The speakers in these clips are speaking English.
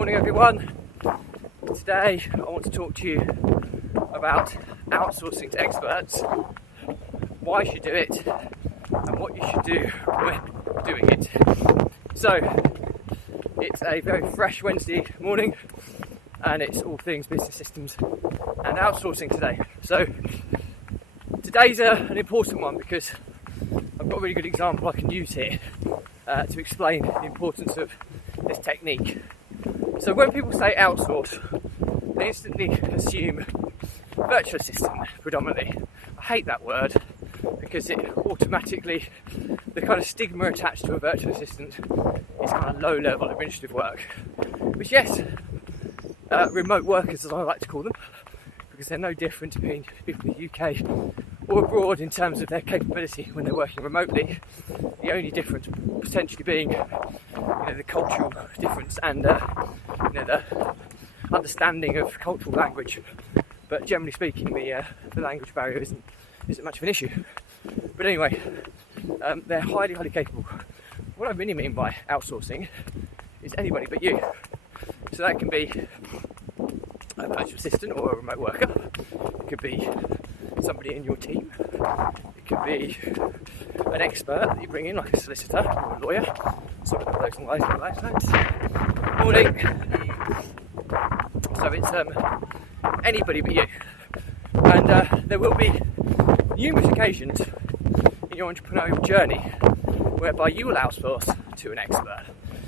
Morning everyone. Today I want to talk to you about outsourcing to experts, why you should do it and what you should do when doing it. So it's a very fresh Wednesday morning and it's all things business systems and outsourcing today. So today's an important one because I've got a really good example I can use here to explain the importance of this technique. So when people say outsource, they instantly assume virtual assistant predominantly. I hate that word because it automatically, the kind of stigma attached to a virtual assistant is kind of low level administrative work, which yes, remote workers as I like to call them, because they're no different to being people in the UK or abroad in terms of their capability when they're working remotely. The only difference potentially being the cultural difference and the understanding of cultural language, but generally speaking the language barrier isn't much of an issue. But anyway, they're highly capable. What I really mean by outsourcing is anybody but you. So that can be a virtual assistant or a remote worker, it could be somebody in your team, it could be an expert that you bring in like a solicitor or a lawyer, something along those lines. Morning. So it's anybody but you, and there will be numerous occasions in your entrepreneurial journey whereby you will outsource to an expert.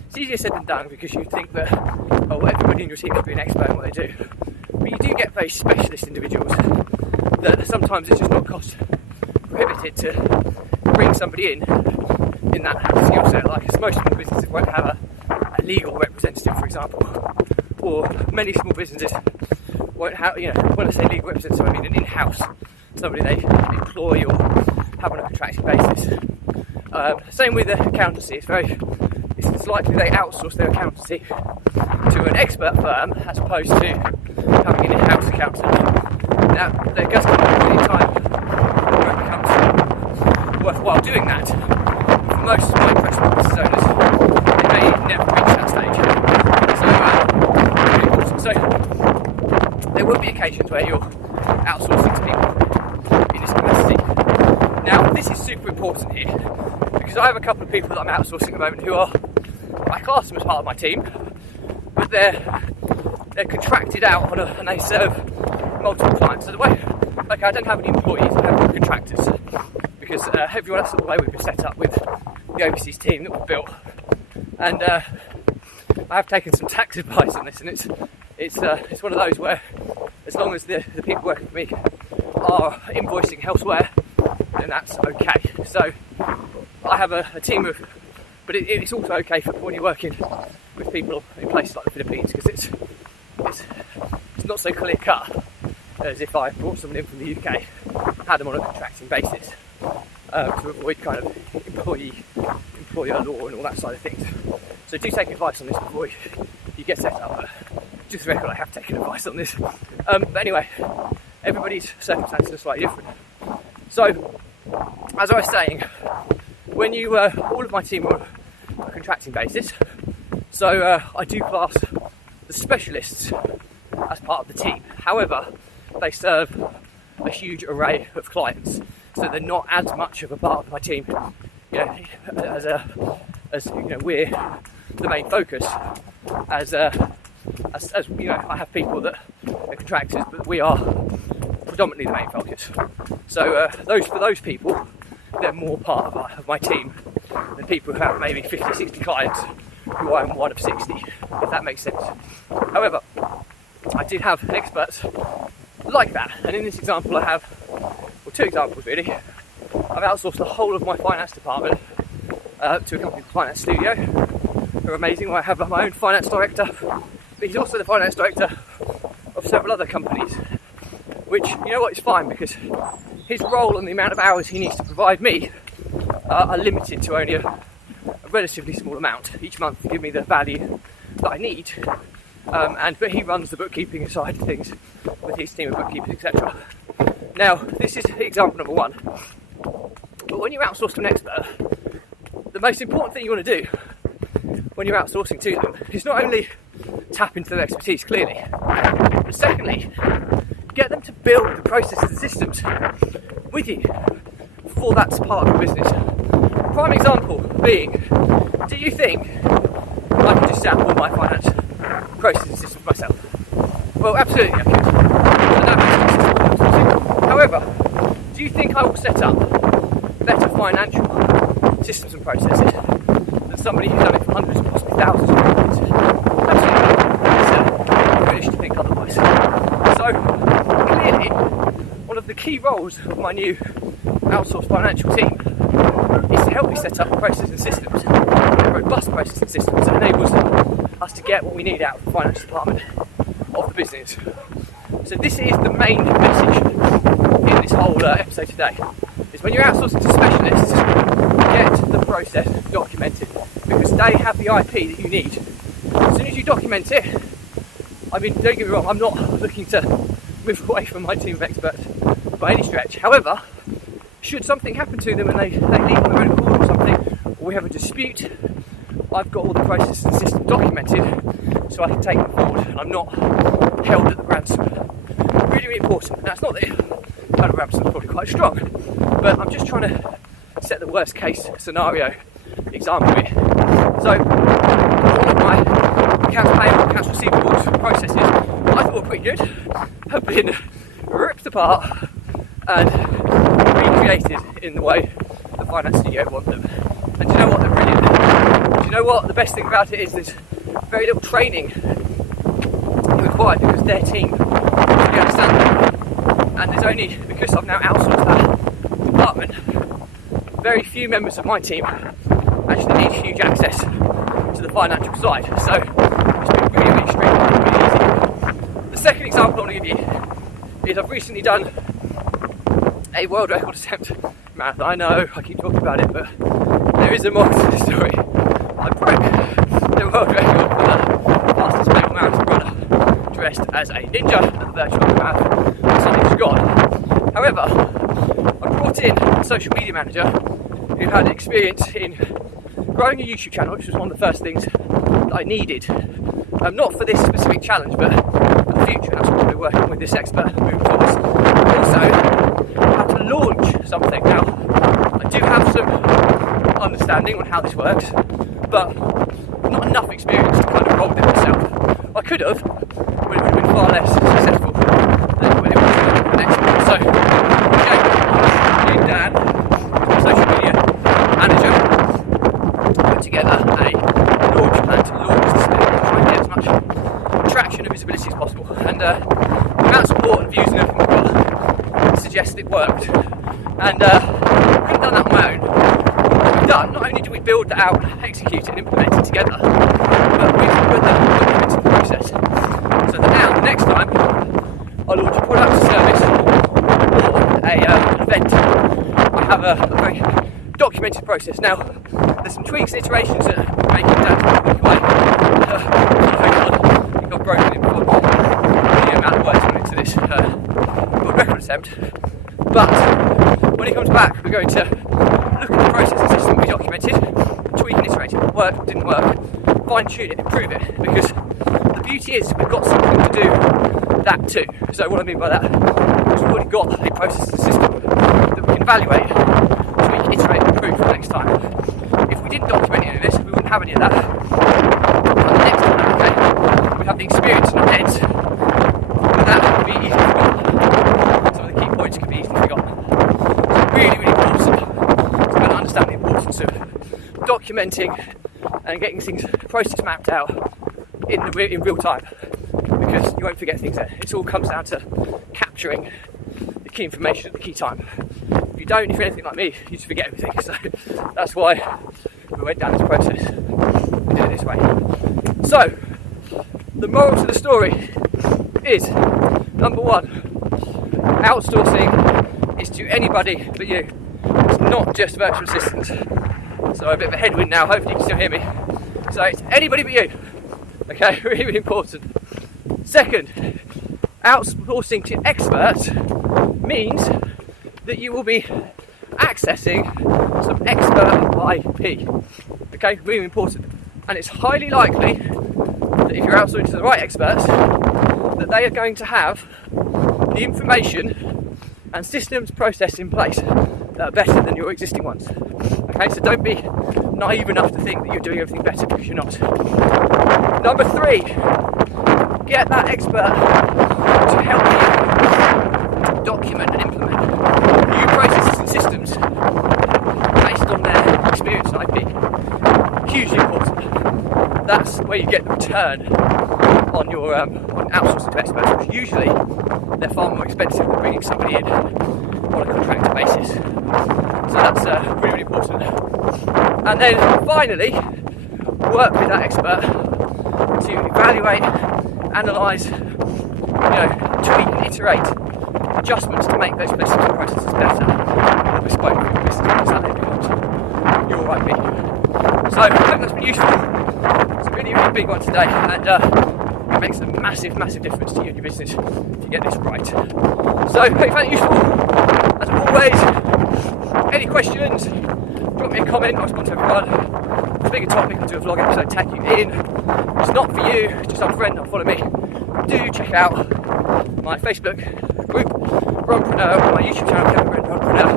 It's easier said than done because you think that everybody in your team should be an expert in what they do, but you do get very specialist individuals that sometimes it's just not cost prohibited to bring somebody in that skill set. Like most small businesses won't have a legal representative, for example, or many small businesses won't have, when I say legal representative, I mean an in-house, somebody they employ or have on a contracting basis. Same with the accountancy. It's likely they outsource their accountancy to an expert firm as opposed to having an in-house accountant. Now, there does come a point in time where it becomes worthwhile doing that. For most of my impression of business owners, they may never reach that stage. So there will be occasions where you're outsourcing to people in this capacity. Now, this is super important here because I have a couple of people that I'm outsourcing at the moment who are, I class them as part of my team, but they're contracted out and they serve multiple clients. So I don't have any employees, I have contractors because everyone else, the way we've been set up with the overseas team that we've built, and I have taken some tax advice on this, and it's one of those where as long as the people working for me are invoicing elsewhere, then that's okay. So I have a team of, but it's also okay for when you're working with people in places like the Philippines, because it's not so clear cut as if I brought someone in from the UK and had them on a contracting basis to avoid kind of employer law and all that side of things. So do take advice on this before you get set up. Just for the record, I have taken advice on this. But anyway, everybody's circumstances are slightly different. So, as I was saying, when you, all of my team are on a contracting basis, so I do class the specialists as part of the team. However, they serve a huge array of clients, so they're not as much of a part of my team, as we're the main focus. As I have people that are contractors, but we are predominantly the main focus. So for those people, they're more part of my team than people who have maybe 50, 60 clients, who I'm one of 60, if that makes sense. However, I do have experts like that, and in this example I have, two examples really. I've outsourced the whole of my finance department to a company called Finance Studio, who are amazing. I have my own finance director, but he's also the finance director of several other companies, which, is fine, because his role and the amount of hours he needs to provide me are limited to only a relatively small amount each month to give me the value that I need. But he runs the bookkeeping side of things with his team of bookkeepers, etc. Now, this is example number one. But when you're outsourced to an expert, the most important thing you want to do when you're outsourcing to them is not only tap into their expertise clearly. But secondly, get them to build the processes and systems with you for that part of your business. Prime example being, do you think I can just set up all my finance processes and systems myself? Well, absolutely I could. However, do you think I will set up better financial systems and processes than somebody who's done it for hundreds, possibly thousands of years? Absolutely. It's foolish to think otherwise. So, clearly, one of the key roles of my new outsourced financial team is to help me set up processes and systems, robust processes and systems that enables us to get what we need out of the finance department of the business. So this is the main message in this whole episode today, is when you're outsourcing to specialists, get the process documented, because they have the IP that you need. As soon as you document it, I mean, don't get me wrong, I'm not looking to move away from my team of experts by any stretch. However, should something happen to them and they leave on their own accord or something, or we have a dispute, I've got all the processes and systems documented so I can take them forward and I'm not held at the ransom. Really, really important. Now, it's not that kind of ransom is probably quite strong, but I'm just trying to set the worst case scenario example here. So, all of my accounts payable, accounts receivables processes that I thought were pretty good have been ripped apart and recreated in the way the finance studio want them. And do you know what? They're brilliant. Do you know what? The best thing about it is there's very little training required because their team really understand them. And there's only, because I've now outsourced that department, very few members of my team actually need huge access to the financial side. So it's been really, really streamlined, really easy. The second example I want to give you is I've recently done a world record attempt marathon. I know I keep talking about it, but there is a more to the story. I broke the world record for the fastest male marathon runner dressed as a ninja at the virtual marathon. Something just gone. However, I brought in a social media manager who had experience in growing a YouTube channel, which was one of the first things that I needed. Not for this specific challenge, but for the future. That's what we're working with this expert moving forward. Also, how to launch something. Now, I do have some understanding on how this works, but not enough experience to kind of roll it myself. I could have, but it would have been far less successful than when it was the next one. So, me and Dan, my social media manager, put together a launch plan to launch this thing, to try and get as much traction and visibility as possible. And the amount of support and views and everything we've got suggests it worked. And I couldn't have done that on my own. What we've done, not only do we build that out, execute it and implement it together, but we've put the documented process. So that now, the next time I launch a product or service or an event, I have a very documented process. Now, there's some tweaks and iterations that are making that quick way. I think I've broken it before the amount of work went into this world record attempt. But when it comes back, we're going to look at the process and system we documented, tweak and iterate it. What worked, what didn't work, fine tune it, improve it. Because the beauty is we've got something to do that too. So what I mean by that is we've already got a process and system that we can evaluate, tweak, iterate, and improve for the next time. If we didn't document any of this, we wouldn't have any of that. But the next time, okay, we have the experience in our heads, and that can be easily forgotten. Some of the key points can be easily forgotten. It's really, really important to better understand the importance of documenting and getting things process mapped out in real time, because you won't forget things there. It all comes down to capturing the key information at the key time. If you don't, if you're anything like me, you just forget everything. So that's why we went down this process and did it this way. So the moral to the story is, number one, outsourcing is to anybody but you. It's not just virtual assistants. So a bit of a headwind now, hopefully you can still hear me. So it's anybody but you. Okay, really, really important. Second, outsourcing to experts means that you will be accessing some expert IP. Okay, really important. And it's highly likely that if you're outsourcing to the right experts, that they are going to have the information and systems process in place that are better than your existing ones. Okay, so don't be naive enough to think that you're doing everything better, because you're not. Number 3, get that expert to help you document and implement new processes and systems based on their experience and IP. Hugely important. That's where you get the return on your on outsourcing to experts, because usually they're far more expensive than bringing somebody in on a contractor basis. So that's really, really important. And then finally, work with that expert to evaluate, analyse, tweak and iterate adjustments to make those systems and processes better, or bespoke for your business, because that then becomes your IP. So I hope that's been useful. It's a really, really big one today, and it makes a massive, massive difference to you and your business if you get this right. So I hope you found it useful. As always, any questions, drop me a comment, I'll respond to everyone. If it's a bigger topic, I'll do a vlog episode, tag you in. If it's not for you, just unfriend or follow me. Do check out my Facebook group, Runpreneur, or my YouTube channel, Kevin Brent Runpreneur,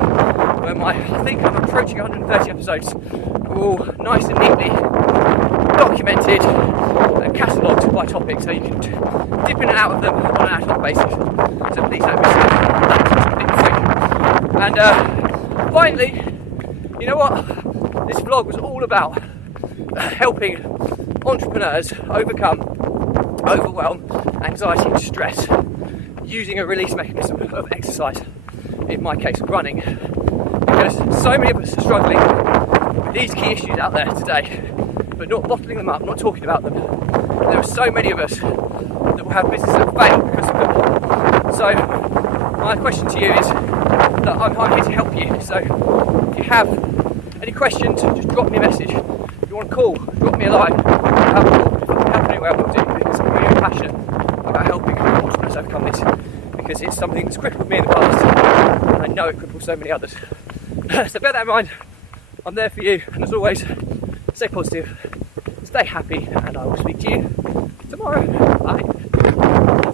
where I think I'm approaching 130 episodes, are all nice and neatly documented and catalogued by topic, so you can dip in and out of them on an ad hoc basis. So please don't miss it. That's completely free. And finally, you know what? This vlog was all about helping entrepreneurs overcome overwhelm, anxiety and stress using a release mechanism of exercise, in my case running, because so many of us are struggling with these key issues out there today, but not bottling them up, not talking about them. There are so many of us that will have businesses that fail because of them. So my question to you is that I'm here to help you. So if you have any questions, just drop me a message. If you want to call, drop me a line. Have a call. If I can help anywhere, I will do, because I'm really passionate about helping entrepreneurs overcome this, because it's something that's crippled me in the past, and I know it cripples so many others. So bear that in mind. I'm there for you, and as always, stay positive, stay happy, and I will speak to you tomorrow. Bye.